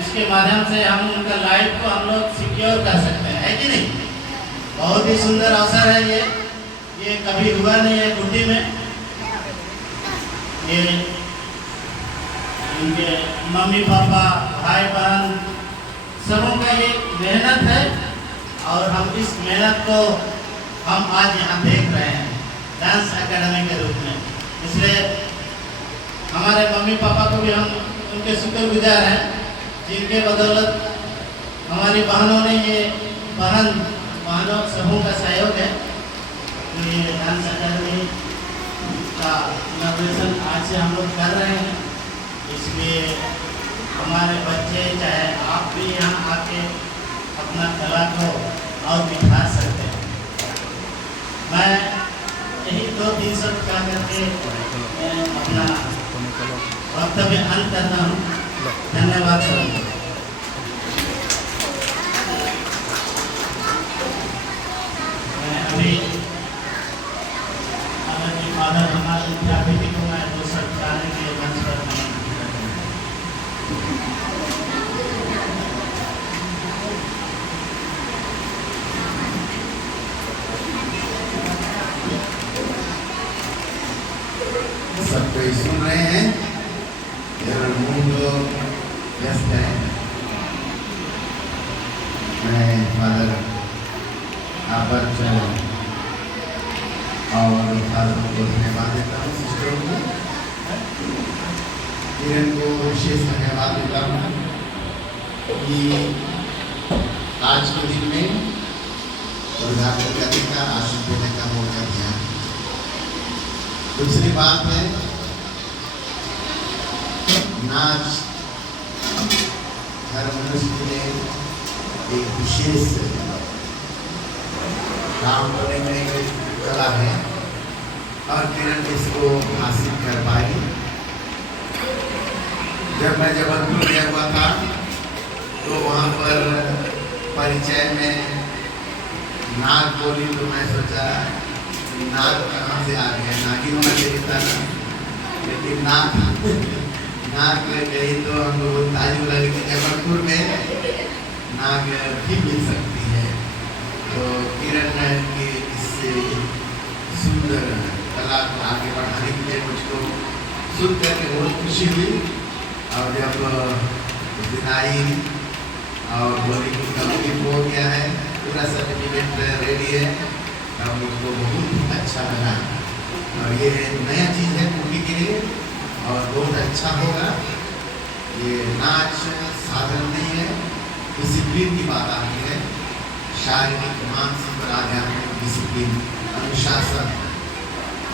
इसके माध्यम से हम उनका लाइफ को हम लोग सिक्योर कर सकते हैं, है कि नहीं? बहुत ही सुंदर अवसर है ये कभी हुआ नहीं है गुड्डी में। ये इनके मम्मी पापा भाई बहन सबों का ये मेहनत है और हम इस मेहनत को हम आज यहाँ देख रहे हैं डांस एकेडमी के रूप में। इसलिए हमारे मम्मी पापा को भी हम उनके शुक्रगुजार हैं जिनके बदौलत हमारी बहनों ने ये बहनों समूह का सहयोग है। तो ये डांस अकेडमी का इनॉग्रेशन आज से हम लोग कर रहे हैं, इसलिए हमारे बच्चे चाहे आप भी यहाँ आके अपना कला को और निखार सकते हैं। मैं यही 2-3 शब्द कह करके अपना वक्तव्य अंत करता हूँ। धन्यवाद सर। मैं अभी फादर हमारे विद्यापति को मैं 2 शब्द कहने के लिए मंच पर सब कोई सुन रहे हैं? व्यस्त है। मैं फादर आबर्च और फादर को धन्यवाद देता हूँ, सिस्टरों को किरण को विशेष धन्यवाद देता हूँ कि आज के दिन में प्रधानमंत्री का आसन देने का मौका दिया। दूसरी बात है नाच हर मनुष्य के लिए एक विशेष काम करने में एक कला है और किरण इसको हासिल कर पाई। जब मैं जबलपुर गया हुआ था तो वहाँ पर परिचय में नाग बोली तो मैं सोचा नाग कहाँ से आ गया, नागिन होना चाहिए था ना, लेकिन नाग गई तो हम लोग ताजुब लगे कि जबलपुर में नाग भी मिल सकती है। तो किरण की इससे सुंदर कला को आगे बढ़ाने के लिए मुझको सुन करके बहुत खुशी हुई। और जब उस दिन आई और बोली की कंप्लीट हो गया है, पूरा सर्टिफिकेट रेडी है, तब मुझको बहुत अच्छा लगा। और ये नया चीज़ है कुड़ी के लिए और बहुत अच्छा होगा। ये नाच साधन नहीं है, डिसिप्लिन की बात आती है, शारीरिक मानसिक और आध्यात्मिक डिसिप्लिन अनुशासन।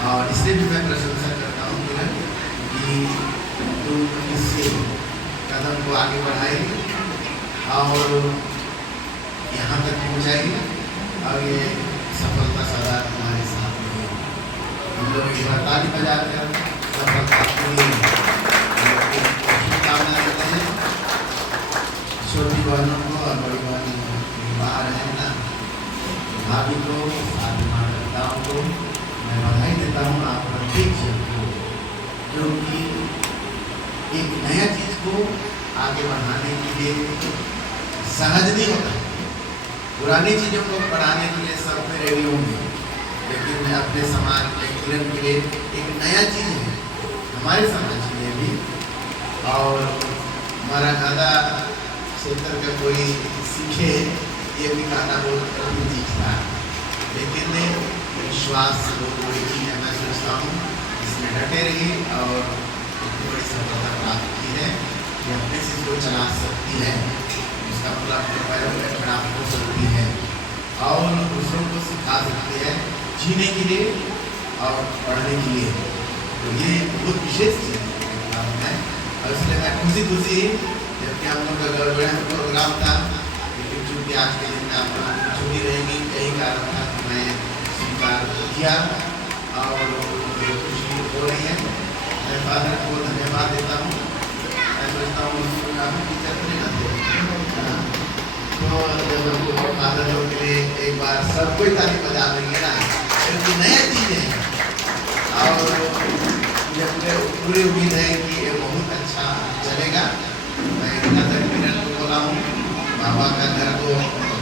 और इसलिए भी मैं प्रशंसा करता हूँ कि तुम इस कदम को आगे बढ़ाई और यहाँ तक पहुँचाई और ये सफलता सदा तुम्हारे साथ में है। हम लोग एक बार ताली बजाकर सफलता पूरी कामना करते हैं। छोटी बहनों को और बड़ी बहनों बाहर है ना, भाभी को, माताओं को मैं बधाई देता हूँ आप प्रत्येक को, क्योंकि एक नया चीज को आगे बढ़ाने के लिए सहज नहीं होता। पुरानी चीजों को बढ़ाने के लिए सब में रेडी होंगे, लेकिन अपने समाज में किरण के लिए एक नया चीज है हमारे समाज के लिए भी। और हमारा गादा क्षेत्र का कोई सीखे ये भी गाना बहुत कठिन चीज था, लेकिन विश्वास बहुत बड़ी चीज है। मैं सोचता हूँ इसमें डटे रही और इतनी बड़ी सफलता प्राप्त की है कि अपने चीज को चला सकती है, उसका मतलब अपने पैरों पर खड़ा हो सकती है और दूसरों को सिखा सकती है जीने के लिए और पढ़ने के लिए। तो ये बहुत विशेष चीज़ है और इसलिए मैं खुशी जबकि हम लोग का गवर्नमेंट प्रोग्राम था, लेकिन चूँकि आज के दिन में आप लोगों की छुट्टी रहेगी, यही कारण था कि मैं स्वीकार किया और मुझे खुशी हो रही है। मैं फादर को धन्यवाद देता हूँ। मैं सोचता हूँ काफ़ी टीचर तो नहीं आते, तो जब फादर लोग के लिए एक बार सब कोई ताली बजा देंगे ना, क्योंकि नया चीज़ है और मुझे पूरी उम्मीद है कि ये बहुत अच्छा चलेगा। मैं इतना तक किरण को बोला हूँ, बाबा का घर को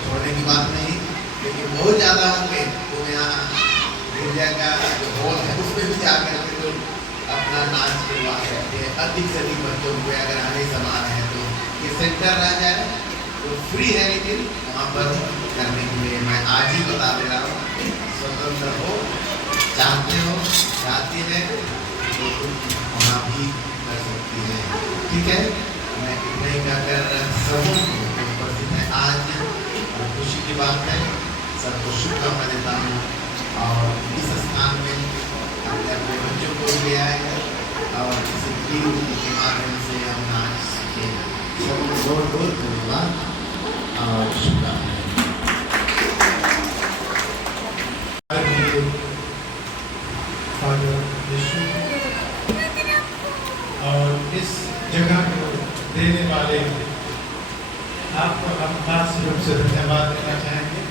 छोड़ने की बात नहीं, लेकिन बहुत ज़्यादा होंगे तो यहाँ गिरजा का जो हॉल है उसमें भी जाकर के तो अपना नाच करवा सकते हैं। अधिक से अधिक बच्चों को अगर आने समान है तो ये सेंटर रह जाए तो फ्री है, लेकिन वहाँ पर करने के लिए मैं आज ही बता दे रहा हूँ, स्वतंत्र हो, चाहते हो, चाहती है तो वहाँ भी कर सकती है। ठीक है, मैं इतना ही कहकर सबों को उपस्थित है आज खुशी की बात है, सबको शुभकामना देता हूँ और इस स्थान में अपने बच्चों को ले आए और इस गीत के माध्यम से हम नाच सीखे। सबको बहुत बहुत धन्यवाद और शुभकामनाएं। और इस जगह को देने वाले आपको हम खास रूप से धन्यवाद देना चाहेंगे।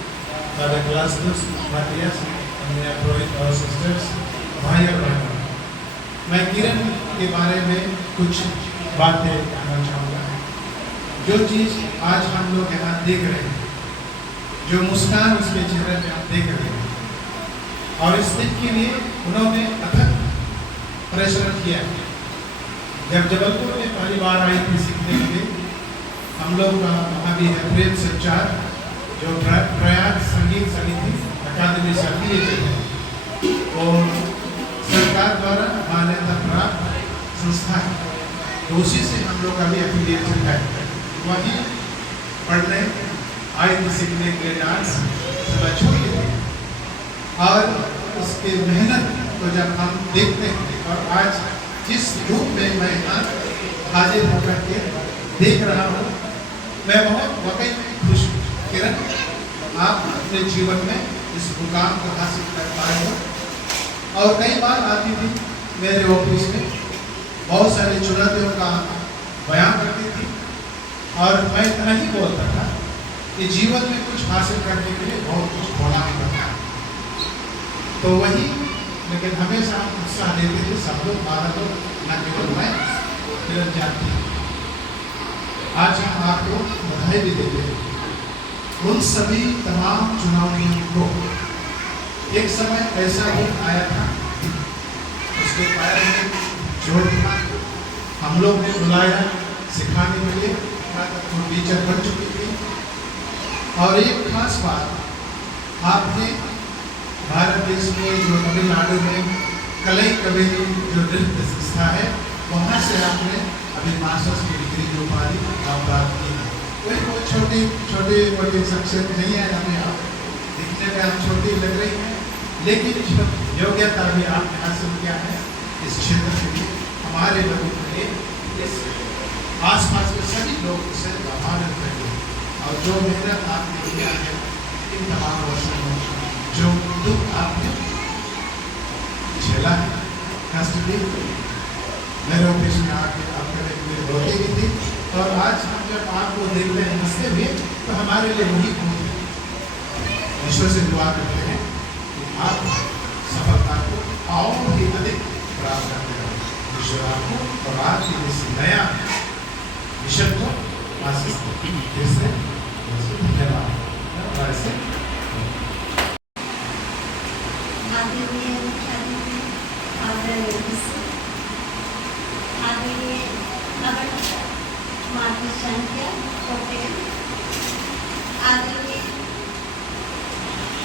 फादर क्लास्टस मातियास, मेरे पुरोहित और सिस्टर्स, भाई और बहनों, मैं किरण के बारे में कुछ बातें कहना चाहूँगा। जो चीज़ आज हम लोग यहाँ देख रहे हैं, जो मुस्कान उसके चेहरे पे हम देख रहे हैं, और इस दिन के लिए उन्होंने अथक परिश्रम किया। जब जबलपुर में पहली बार आई थी सीखने के लिए, हम लोग वहाँ भी है प्रेम संचार, जो प्रयाग संगीत समिति अकादमी सक्रिय है और सरकार द्वारा मान्यता प्राप्त संस्था है, तो उसी से हम लोग अभी एफिलिएशन है। वहीं पढ़ने आई थी सीखने के लिए डांस, सब छोड़ दी और उसके मेहनत को जब हम देखते हैं और आज जिस रूप में मैं यहाँ हाजिर होकर के देख रहा हूँ, मैं बहुत वाकई में खुश हूँ। किरण, आप अपने जीवन में इस मुकाम को हासिल कर पाए हो और कई बार आती थी मेरे ऑफिस में, बहुत सारी चुनौतियों का बयान करती थी और मैं इतना ही बोलता था कि जीवन में कुछ हासिल करने के लिए बहुत कुछ खोना भी पड़ता है। तो वही, लेकिन हमेशा उत्साह देते थे सब लोग, बारह लोग, न केवल मैं, किरण जानती हूँ। आज हम आपको बधाई भी देते हैं उन सभी तमाम चुनौतियों को। एक समय ऐसा भी आया था, उसके पैर में चोट था, हम लोग ने बुलाया सिखाने के लिए, तो टीचर बन चुकी थी। और एक खास बात, आपने भारत देश में जो तमिलनाडु में कलई कवेरी जो नृत्य संस्था है, वहाँ से आपने अभी मास्टर्स की डिग्री की उपाधि प्राप्त की है। वही बहुत छोटे मोटे सक्सेस नहीं है हमें, आप दिखने में आप छोटी लग रही हैं, लेकिन योग्यता भी आपने हासिल किया है इस क्षेत्र के लिए, हमारे लोगों के लिए, इस आसपास के सभी लोग इसे लाभान्वित करेंगे। और जो मेहनत आपने किया है इन तमाम वर्षों में, जो दुख आपने झेला है, कष्ट भी, मेरे ऑफिस में आके आपके लिए रोते भी थी, और आज हम जब आपको देखते हैं हंसते हुए, तो हमारे लिए वही बहुत है। ईश्वर से दुआ करते हैं कि आप सफलता को और भी अधिक प्राप्त करते रहो। ईश्वर आपको और आपके इस नया मिशन को आशीष दे। फिर से धन्यवाद। और ऐसे आदरणीय मुख्यातिथि आदरणीय नगर माता संख्या कोटेल, आदरणीय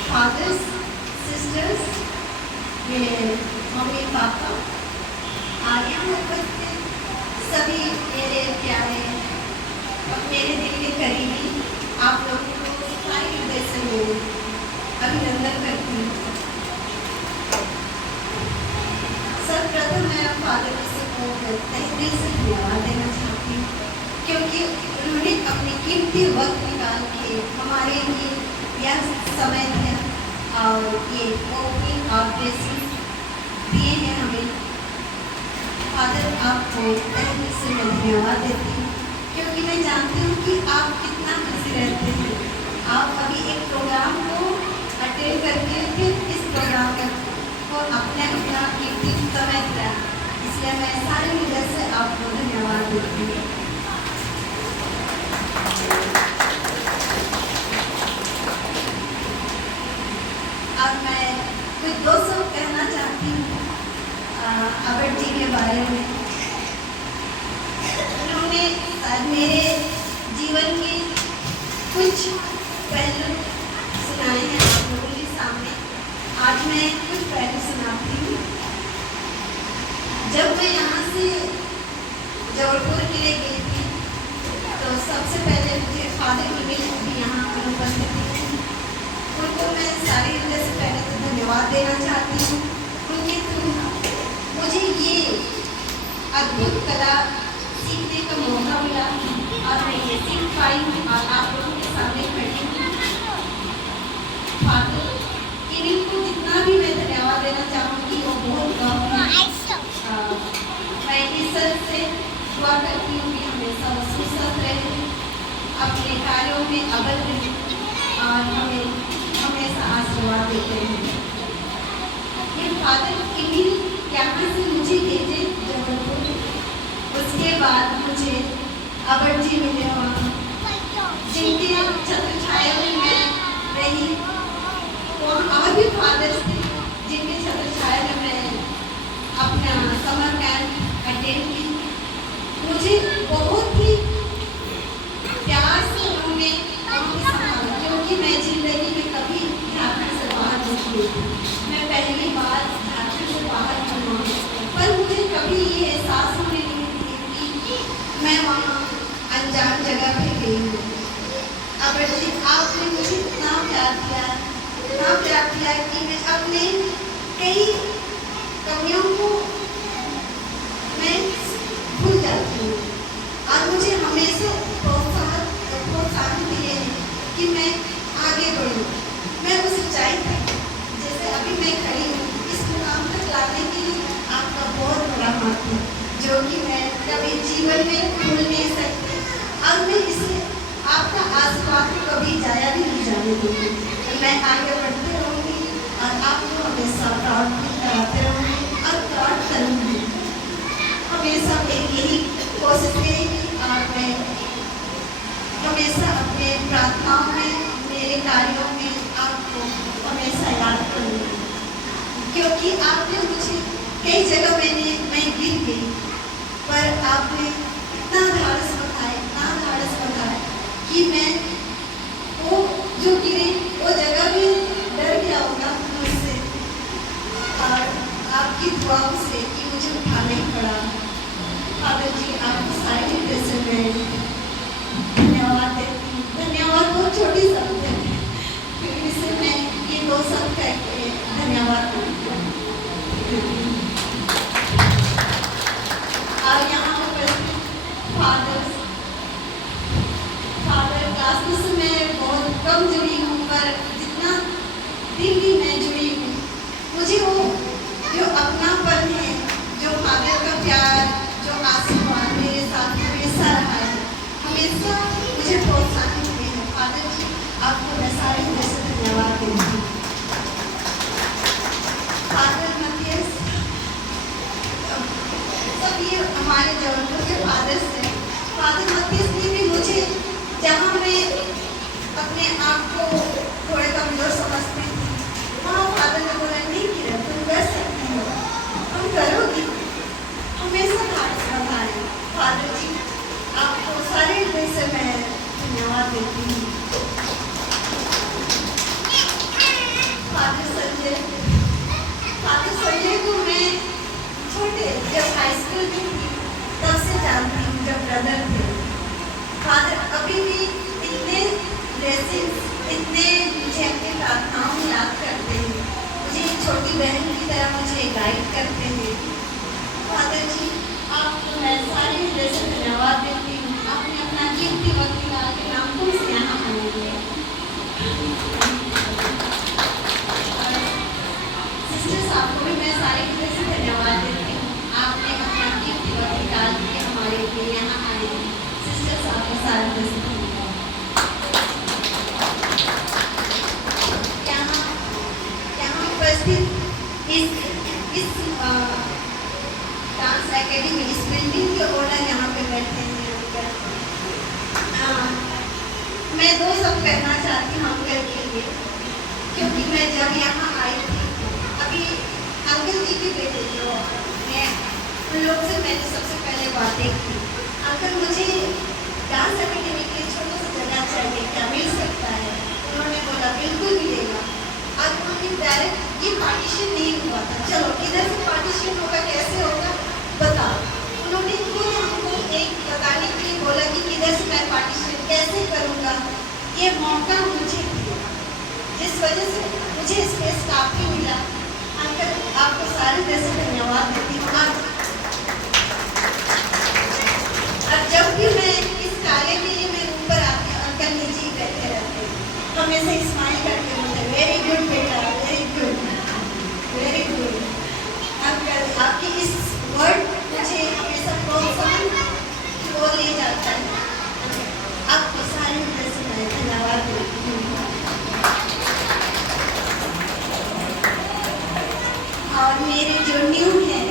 फादर्स सिस्टर्स, मेरे मम्मी पापा, और यहाँ उपस्थित सभी मेरे प्यारे और मेरे दिल के करीबी, आप लोगों को सारी हृदय से मैं अभिनंदन करती हूँ। सर्वप्रथम मैं फादर को तहे दिल से धन्यवाद देना चाहती हूँ, क्योंकि उन्होंने अपने कीमती वक्त निकाल के हमारे लिए यह समय दिया और ये ओपनिंग और ब्लेसिंग दिए हैं हमें। फादर आपको तहे दिल से मैं धन्यवाद देती हूँ, क्योंकि मैं जानती हूँ कि आप कितना खुशी रहते हैं। आप अभी एक प्रोग्राम को अटेंड करके फिर इस प्रोग्राम को अपने अपना कीमती समय दिया, इसलिए मैं सारी हृदय से आपको धन्यवाद देती हूँ। अब मैं कुछ दो शब्द कहना चाहती हूँ अबट जी के बारे में। उन्होंने मेरे जीवन के कुछ पहलू सुनाए हैं आप लोगों के सामने। आज मैं कुछ पहलू सुनाती हूँ। जब मैं यहाँ से जबलपुर के लिए गई थी, तो सबसे पहले मुझे फादर रमेश भी यहाँ पर उपस्थित थे। उनको मैं सारी हृदय से पहले तो धन्यवाद देना चाहती हूँ। उनके थ्रू मुझे ये अद्भुत कला सीखने का मौका मिला और मैं ये सीख पाई हूँ और आप लोगों के सामने खड़ी हूँ। फादर इनको जितना भी मैं धन्यवाद देना चाहूँगी वो बहुत कम है। मैं ईश्वर से दुआ करती हूँ कि हमेशा वो सुस्वस्थ रहे, अपने कार्यों में अव्वल रहे और हमें हमेशा आशीर्वाद देते हैं। ये फादर इन्हीं यहाँ से मुझे भेजे जबलपुर, उसके बाद मुझे अबट जी मिले वहाँ, जिनके छत्र छाया में मैं रही। वहाँ और भी फादर्स थे जिनके छत्र छाया में मैं अपना समर कैंप अटेंड की। मुझे बहुत ही प्यार से उन्होंने संभाला, क्योंकि मैं जिंदगी में कभी झारखंड से बाहर नहीं गई थी। मैं पहली बार झारखंड से बाहर चुना, पर मुझे कभी ये एहसास होने नहीं थी कि मैं वहाँ अनजान जगह पे गई हूँ। अबट जी, आपने मुझे इतना प्यार किया कि मैं अपने कई कमियों को मैं भूल जाती हूँ और मुझे हमेशा प्रोत्साहन दिए हैं कि मैं आगे बढ़ूँ। मैं उस ऊंचाई तक जैसे अभी मैं खड़ी हूँ, इस मुकाम तक लाने के लिए आपका बहुत बड़ा हाथ है, जो कि मैं कभी जीवन में भूल नहीं सकती। और मैं इसे आपका आशीर्वाद को कभी जाया भी नहीं जाने दूँगी। मैं आगे बढ़ती रहूँगी और आपको हमेशा प्राउड कराते रहूँगी और प्राउड करूँगी। हमेशा मेरी यही कोशिश रहेगी और मैं हमेशा अपने प्रार्थनाओं में, मेरे कार्यों में आपको हमेशा याद करूँगी, क्योंकि आपने मुझे कई जगह मैं गिर गई, पर आपने इतना धाड़स बताया कि मैं वो जो गिरी वो जगह भी डर गया होगा मुझसे, और आपकी दुआओं से कि मुझे उठाना ही पड़ा। फादर जी, आपको सारी हृदय से मैं धन्यवाद देती हूँ। धन्यवाद बहुत छोटी शब्द है, फिर से मैं ये दो शब्द कह के धन्यवाद करती हूँ। और यहाँ पर फादर क्लास जितने मुझे अपनी प्रार्थनाओं में याद करते हैं, मुझे एक छोटी बहन की तरह मुझे गाइड करते हैं। फादर जी, आपको मैं सारे हृदय से धन्यवाद देती हूँ। आपने अपना कीमती वक्त निकाल के नामकुम से यहाँ आने दिया। सिस्टर्स, आपको भी मैं सारे हृदय से धन्यवाद देती हूँ। आपने अपना कीमती वक्त निकाल के हमारे लिए यहाँ आए। सिस्टर्स, आपको सारे हृदय से धन्यवाद। यहाँ उपस्थित इस डांस एकेडमी, इस बिल्डिंग के ओनर यहाँ पे बैठे हैं अंकल। मैं दो सब कहना चाहती हूँ अंकल के लिए, क्योंकि मैं जब यहाँ आई थी, अभी अंकल जी के बेटे जो मैं उन लोग से मैंने सबसे पहले बातें की। अंकल, मुझे डांस एकेडमी के छोटा सा जगह चाहिए, क्या मिल सकता है? उन्होंने बोला बिल्कुल मिलेगा। आज उन्होंने डायरेक्ट ये पार्टीशन नहीं हुआ था, चलो किधर से पार्टीशन होगा, कैसे होगा बताओ। उन्होंने खुद हमको एक बताने के लिए बोला कि किधर से मैं पार्टीशन कैसे करूँगा। ये मौका मुझे दिया, जिस वजह से मुझे स्पेस काफ़ी मिला। अंकल, आपको सारे दिल से धन्यवाद देती हूँ। अब जब भी मैं इस कार्य के लिए मैं ऊपर आती हूँ, अंकल नीचे ही बैठे रहते हैं, हमेशा स्माइल करके बोलते वेरी गुड बेटा, very good, very good. Uncle, आपकी इस वर्ड मुझे हमेशा प्रोत्साहन की ओर ले जाता है। आपको सारे हृदय से मैं धन्यवाद देती हूँ। और मेरे जो न्यू हैं,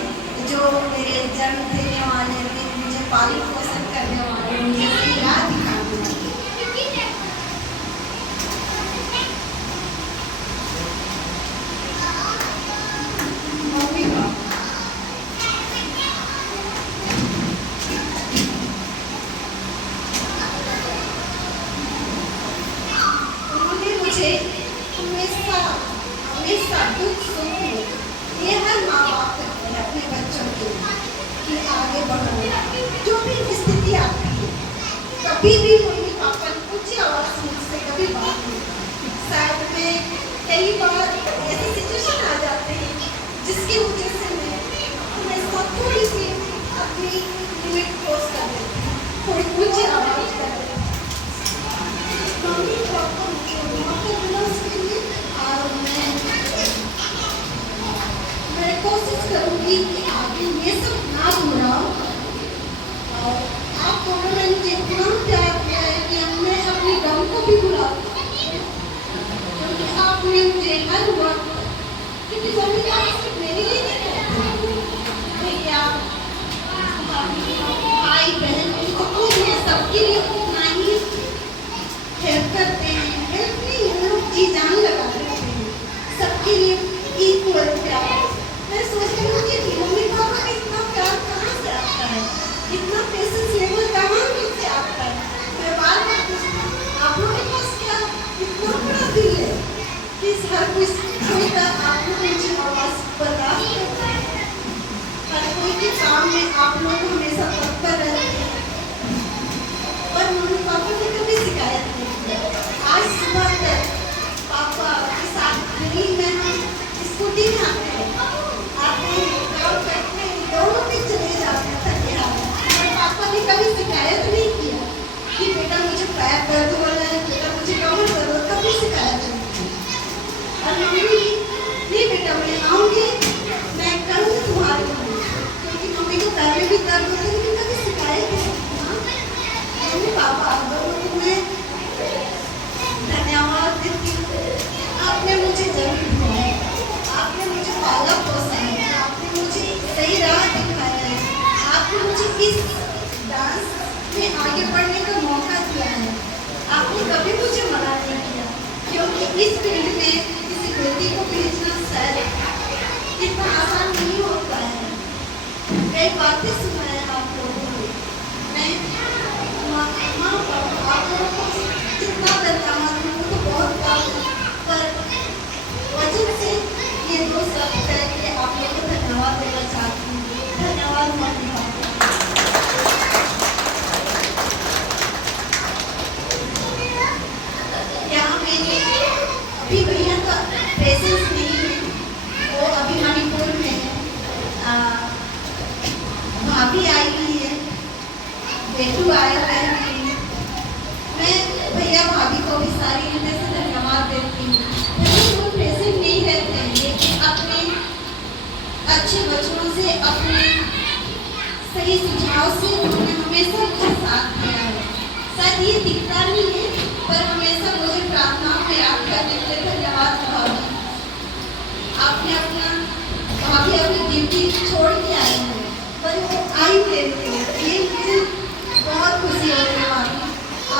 जो मेरे जन्म देने वाले, मुझे पालन पोषण करने वाले, मुझे सही राह दिखाने वाले, मम्मी पापा, उन्होंने मुझे हमेशा हमेशा दुख सुख में, ये हर माँ बाप करते हैं अपने बच्चों के लिए कि आगे बढ़ो। जो भी स्थिति आती है, कभी भी मम्मी पापा ने ऊंची आवाज़ से मुझसे कभी बात नहीं की। शायद में कई बार ऐसी सिचुएशन आ जाते हैं जिसकी वजह से मैं हमेशा थोड़ी सी अपनी लिमिट क्रॉस कर देती हूँ, थोड़ी ऊंची आवाज़ कर देती हूँ। मम्मी पापा मुझे मौका मिला उसके लिए, और मैं कोशिश करूँगी कि आगे ये सब ना दोहराऊं। और आप दोनों ने मुझे इतना प्यार किया है कि मैं अपनी गम को भी भुला दूँ, क्योंकि आपने मुझे हर वक्त, क्योंकि मम्मी पापा सिर्फ मेरे लिए नहीं करते, भैया भाई बहन जितने भी हैं सबके लिए उतना ही हेल्प करते हैं। हेल्प नहीं, हम लोग जी जान लगा देते हैं सबके लिए इक्वल प्यार। मैं सोचती हूँ कि मम्मी पापा का इतना प्यार कहाँ से आता है, इतना पेशेंस लेवल कहाँ से आता है। मैं बार बार पूछती हूँ, आप लोगों के पास क्या इतना बड़ा दिल है कि हर कोई छोड़कर आप लोग मुझे आवाज़ बर्दाश्त करते हैं। हर कोई के काम में आप लोग हमेशा तत्पर रहते हैं, और मम्मी पापा ने कभी शिकायत नहीं की। आज सुबह तक पापा के साथ दिल्ली में हम स्कूटी में आते हैं, काम करते हैं, दोनों भी चले जाते हैं थके हारे। और पापा ने कभी शिकायत नहीं किया कि बेटा मुझे पैर दर्द हो रहा है, बेटा मुझे कमर दर्द हो, कभी शिकायत नहीं की। और मम्मी नहीं बेटा मैं आऊँगी, मैं करूँगी तुम्हारे लिए, क्योंकि मम्मी को पैर में भी दर्द होता है, लेकिन कभी शिकायत नहीं की। मम्मी पापा दोनों को मैं धन्यवाद देती हूँ। आपने मुझे जन्म दिया, आपने मुझे पाला पोसा है, आपने मुझे सही राह दिखाया है, आपने मुझे इस डांस में आगे बढ़ने का मौका दिया है। आपने कभी मुझे मना नहीं किया, क्योंकि इस फील्ड में किसी बेटी को भेजना शायद इतना आसान नहीं होता है। कई बातें सुनाए आप लोगों ने, मैं माँ बाप आप लोगों को जितना धन्यवाद दूँ तो बहुत कम, पर वजन से ये दो शब्द है कि आप लोगों को धन्यवाद देना चाहती हूँ। धन्यवाद मम्मी पापा। यहाँ मेरी बेटू आया है मैं भैया भाभी को भी सारी हृदय से धन्यवाद देती हूँ। भले वो प्रेजेंट नहीं रहते हैं, लेकिन अपने अच्छे वचनों से, अपने सही सुझाव से उन्होंने हमेशा मुझे साथ दिया है। शायद ये दिखता नहीं है, पर हमेशा मुझे प्रार्थनाओं में याद करने के लिए धन्यवाद भाभी। आपने भाभी अपनी ड्यूटी छोड़ के आई है, पर वो आई लेते हैं, ये मुझे बहुत खुशी हो रही है भाभी।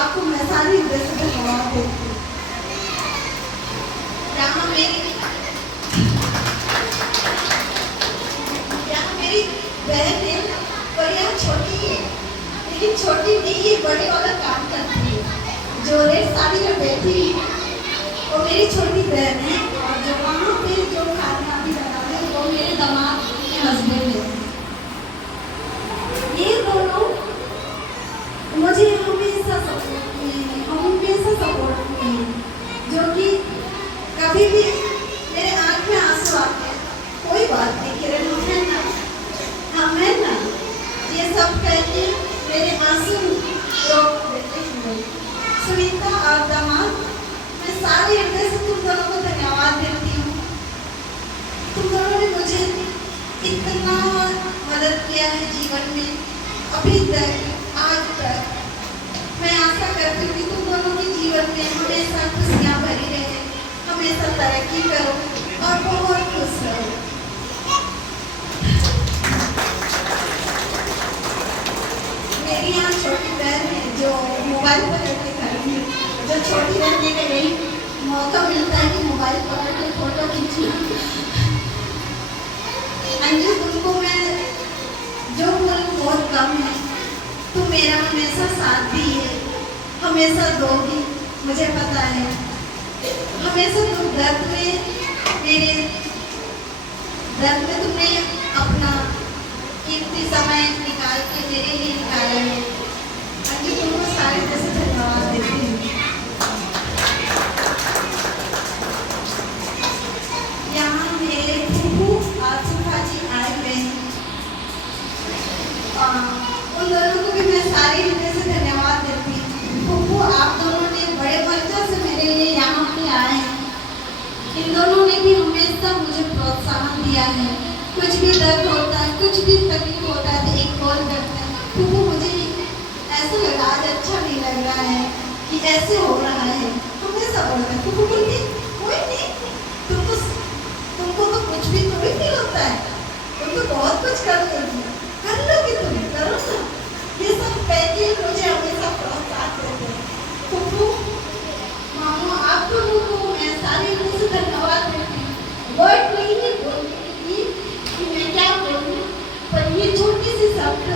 आपको मैं सारी हृदय से धन्यवाद देती हूँ। यहाँ मेरी बहन है, पर यहाँ छोटी है, लेकिन छोटी नहीं, ये बड़े वाला काम करती है। जो रेड साड़ी में बैठी है वो मेरी छोटी बहन है, और जो वहाँ पे जो खाना भी बना रहे हैं वो मेरे दामाद के हस्बैंड है। ये दोनों मुझे हमेशा सपोर्ट किए हैं, जो कि कभी भी मेरे आँख में आंसू आते हैं, कोई बात नहीं किरण है ना, हम है ना, ये सब कहते मेरे आंसू रोक देते हैं। सुनीता और दामाद, मैं सारे हृदय से तुम दोनों को धन्यवाद देती हूँ। तुम दोनों ने मुझे इतना मदद किया है जीवन में, अभी तक, आज तक। मैं आशा करती हूँ कि तुम दोनों के जीवन में हमेशा खुशियाँ भरी रहे, हमेशा तरक्की करो और बहुत खुश रहो। मेरी यहाँ छोटी बहन है जो मोबाइल पकड़ के खड़ी है, जो छोटी रहने का यही मौका मिलता है कि मोबाइल पकड़ के फोटो खींचना। अंजू, तुमको मैं जो बोलूँ बहुत कम है, तुम मेरा हमेशा साथ दी है, हमेशा दोगी, मुझे पता है। हमेशा तुम दर्द में, मेरे दर्द में तुमने अपना कीमती समय निकाल के मेरे लिए निकाला है। अंजू, तुमको सारे जैसे धन्यवाद देती हूँ। यहाँ मेरे फूफू आसिफा जी आए हुए हैं, उन दोनों को भी मैं सारे हृदय से धन्यवाद देती हूँ। फूफू, आप दोनों ने बड़े मर्जी से मेरे लिए यहाँ पे आए हैं। इन दोनों ने भी हमेशा मुझे प्रोत्साहन दिया है। कुछ भी दर्द होता है, कुछ भी तकलीफ होता है तो एक कॉल करते हैं। फूफू, मुझे ऐसा लगा, आज अच्छा नहीं लग रहा है कि ऐसे हो रहा है, हमेशा बोलते हैं। फूफू बोलती, कोई नहीं, तुमको तो कुछ भी थोड़ी फील होता है, तुम तो बहुत कुछ कर लोगी, कर लोगी, तुम करो ना। ये सब कहती मुझे हमेशा प्रोत्साहन देते हैं। फूफू, मामू, आप लोगों को मैं सारी हृदय से धन्यवाद देती हूँ। वर्ड नहीं है बोलने की कि मैं क्या बोलूँ, पर ये छोटी सी शब्द